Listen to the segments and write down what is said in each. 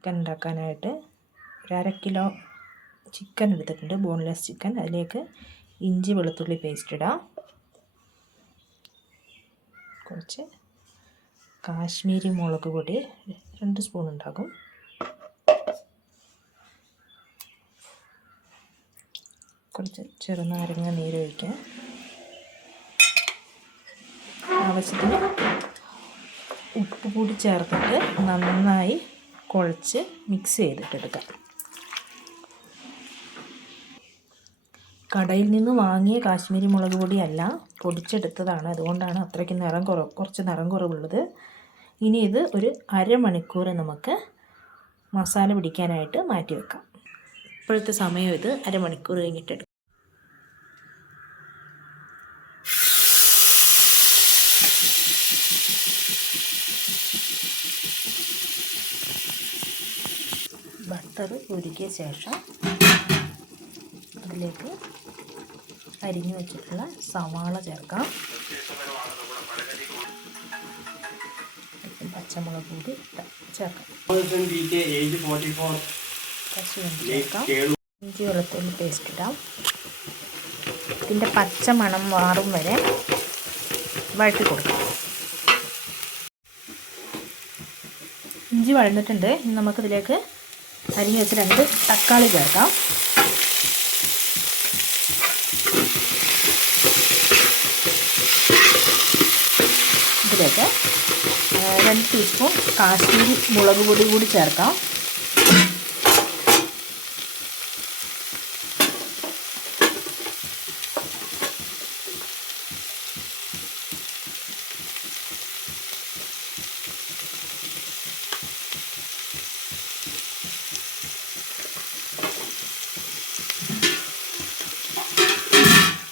Chicken ഉണ്ടാക്കാനായിട്ട് ഒരു 1/2 kilo chicken എടുത്തിട്ടുണ്ട്, ബോൺലെസ് ചിക്കൻ. അതിലേക്ക് ഇഞ്ചി വെളുത്തുള്ളി പേസ്റ്റ് ഇടാം. കുറച്ച് കാശ്മീരി മുളക് പൊടി 2 സ്പൂൺ ഉണ്ടാകും. കുറച്ച് ചെറുനാരങ്ങ നീരൊഴിക്കാം. ആവശ്യത്തിന് ഉപ്പ് കൂടി ചേർത്തിട്ട് നന്നായി കുഴച്ച് മിക്സ് ചെയ്തിട്ടെടുക്കാം. കടയിൽ നിന്ന് വാങ്ങിയ കാശ്മീരി മുളക് പൊടിയല്ല, പൊടിച്ചെടുത്തതാണ്. അതുകൊണ്ടാണ് അത്രയ്ക്ക് കുറച്ച് നിറം കുറവുള്ളത്. ഇനി ഇത് ഒരു അരമണിക്കൂർ നമുക്ക് മസാല പിടിക്കാനായിട്ട് മാറ്റി വെക്കാം. ഇപ്പോഴത്തെ സമയം ഇത് അരമണിക്കൂർ കഴിഞ്ഞിട്ടെടുക്കും. ബട്ടർ ഉരുകിയ ശേഷം അതിലേക്ക് അരിഞ്ഞു വെച്ചിട്ടുള്ള സവാള ചേർക്കാം. പച്ചമുളക് കൂടി ചേർക്കാം. ചേർക്കാം. ഇഞ്ചി വെളുത്തുള്ളി പേസ്റ്റ് ഇടാം. ഇതിൻ്റെ പച്ച മണം മാറും വരെ വഴറ്റി കൊടുക്കാം. ഇഞ്ചി വഴന്നിട്ടുണ്ട്. ഇനി നമുക്കിതിലേക്ക് അരിഞ്ഞ് വെച്ച് 2 തക്കാളി ചേർക്കാം. ഇതിലേക്ക് 2 ടീസ്പൂൺ കാശ്മീരി മുളക് പൊടി കൂടി ചേർക്കാം.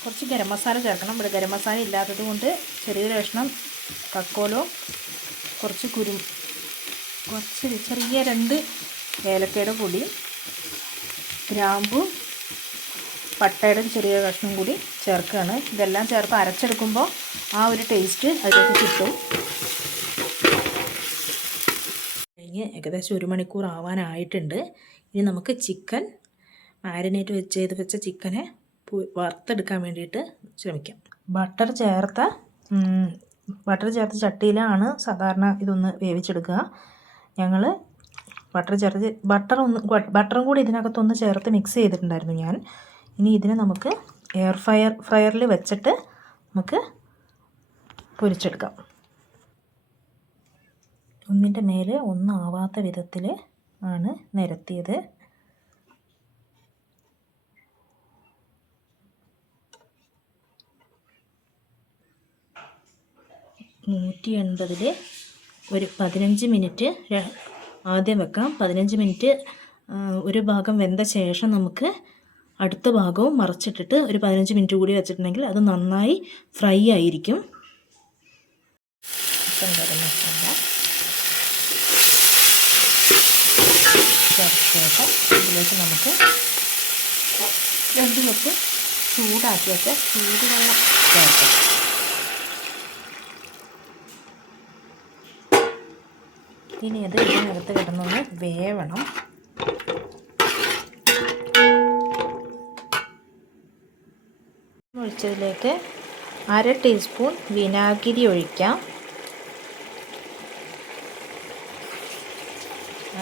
കുറച്ച് ഗരം മസാല ചേർക്കണം. ഇവിടെ ഗരം മസാല ഇല്ലാത്തത് കൊണ്ട് ചെറിയൊരു കഷ്ണം കക്കോലോ, കുറച്ച് ചെറിയ 2 ഏലക്കയുടെ പൊടി, ഗ്രാമ്പു, പട്ടയുടെ ചെറിയ കഷ്ണം കൂടി ചേർക്കുകയാണ്. ഇതെല്ലാം ചേർത്ത് അരച്ചെടുക്കുമ്പോൾ ആ ഒരു ടേസ്റ്റ് അതിലേക്ക് കിട്ടും. കഴിഞ്ഞ് ഏകദേശം 1 മണിക്കൂർ ആവാനായിട്ടുണ്ട്. ഇനി നമുക്ക് ചിക്കൻ മാരിനേറ്റ് ചെയ്ത് വെച്ച ചിക്കനെ വറുത്തെടുക്കാൻ വേണ്ടിയിട്ട് ശ്രമിക്കാം. ബട്ടർ ചേർത്ത ചട്ടിയിലാണ് സാധാരണ ഇതൊന്ന് വേവിച്ചെടുക്കുക. ഞങ്ങൾ ബട്ടറും കൂടി ഇതിനകത്തൊന്ന് ചേർത്ത് മിക്സ് ചെയ്തിട്ടുണ്ടായിരുന്നു ഞാൻ. ഇനി ഇതിനെ നമുക്ക് ഫ്രയറിൽ വെച്ചിട്ട് നമുക്ക് പൊരിച്ചെടുക്കാം. ഒന്നിൻ്റെ മേലെ ഒന്നാവാത്ത വിധത്തിൽ ആണ് നിരത്തിയത്. 180 ഒരു 15 മിനിറ്റ് ആദ്യം വെക്കാം. 15 മിനിറ്റ് ഒരു ഭാഗം വെന്ത ശേഷം നമുക്ക് അടുത്ത ഭാഗവും മറച്ചിട്ടിട്ട് ഒരു 15 മിനിറ്റ് കൂടി വെച്ചിട്ടുണ്ടെങ്കിൽ അത് നന്നായി ഫ്രൈ ആയിരിക്കും. ഇതിലേക്ക് നമുക്ക് 2 കപ്പ് ചൂടാക്കി വെച്ച ചൂടുവെള്ളം ചേർക്കാം. ഇനി അത് ഇതിനകത്ത് കിടന്നൊന്ന് വേവണം. ഒഴിച്ചതിലേക്ക് 1/2 ടീസ്പൂൺ വിനാഗിരി ഒഴിക്കാം.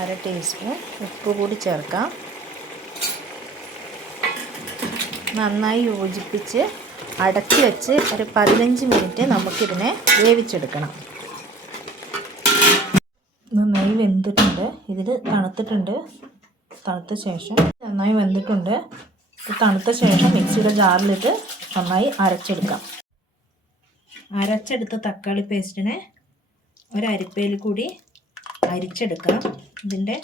1/2 ടീസ്പൂൺ ഉപ്പ് കൂടി ചേർക്കാം. നന്നായി യോജിപ്പിച്ച് അടച്ചു വെച്ച് ഒരു 15 മിനിറ്റ് നമുക്കിതിനെ വേവിച്ചെടുക്കണം. നന്നായി വെന്തിട്ടുണ്ട്. ഇതിൽ തണുത്തിട്ടുണ്ട്. തണുത്ത ശേഷം നന്നായി വെന്തിട്ടുണ്ട്. തണുത്ത ശേഷം മിക്സിയുടെ ജാറിലിട്ട് നന്നായി അരച്ചെടുക്കാം. അരച്ചെടുത്ത തക്കാളി പേസ്റ്റിനെ ഒരു അരിപ്പയിൽ കൂടി അരിച്ചെടുക്കാം. ഇതിൻ്റെ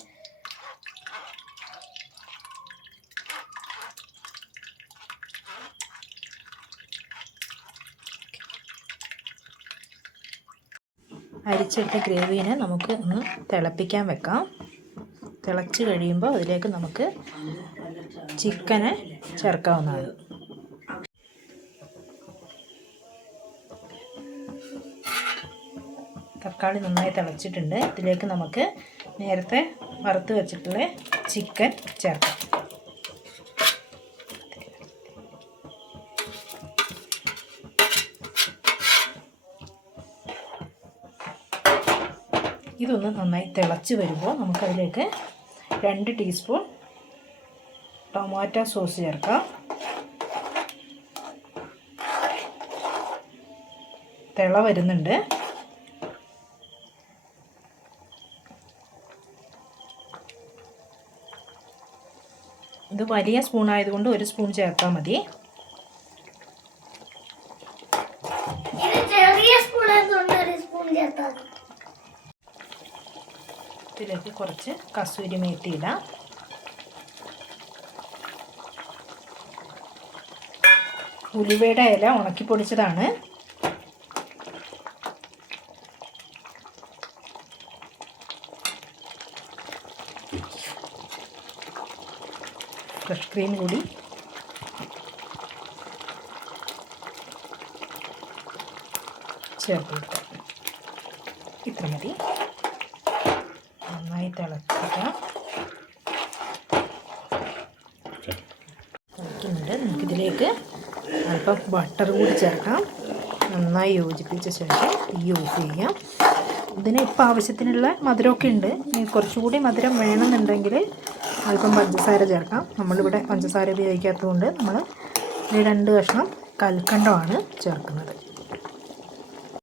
അരിച്ചെടുത്ത ഗ്രേവിനെ നമുക്ക് ഒന്ന് തിളപ്പിക്കാൻ വെക്കാം. തിളച്ച് കഴിയുമ്പോൾ അതിലേക്ക് നമുക്ക് ചിക്കനെ ചേർക്കാവുന്നതാണ്. തക്കാളി നന്നായി തിളച്ചിട്ടുണ്ട്. ഇതിലേക്ക് നമുക്ക് നേരത്തെ വറുത്ത് വെച്ചിട്ടുള്ള ചിക്കൻ ചേർക്കാം. ഇതൊന്ന് നന്നായി തിളച്ച് വരുമ്പോൾ നമുക്കതിലേക്ക് 2 ടീസ്പൂൺ ടൊമാറ്റോ സോസ് ചേർക്കാം. തിള വരുന്നുണ്ട്. ഇത് വലിയ സ്പൂൺ ആയതുകൊണ്ട് 1 സ്പൂൺ ചേർത്താൽ മതി. ഇതിലേക്ക് കുറച്ച് കസൂരി മേത്തി ഇടാം. ഉലുവയുടെ ഇല ഉണക്കി പൊടിച്ചതാണ്. ഫ്രഷ് ക്രീം കൂടി ചേർത്ത് കൊടുക്കാം. ഇത്ര മതി. നന്നായി തിളപ്പിക്കാം. തിളയ്ക്കുന്നുണ്ട്. നമുക്കിതിലേക്ക് അല്പം ബട്ടർ കൂടി ചേർക്കാം. നന്നായി യോജിപ്പിച്ച ശേഷം തീ ഓഫ് ചെയ്യാം. ഇതിന് ഇപ്പോൾ ആവശ്യത്തിനുള്ള മധുരമൊക്കെ ഉണ്ട്. കുറച്ചുകൂടി മധുരം വേണമെന്നുണ്ടെങ്കിൽ അല്പം പഞ്ചസാര ചേർക്കാം. നമ്മളിവിടെ പഞ്ചസാര ഉപയോഗിക്കാത്തതുകൊണ്ട് നമ്മൾ 2 കഷ്ണം കൽക്കണ്ടമാണ് ചേർക്കുന്നത്.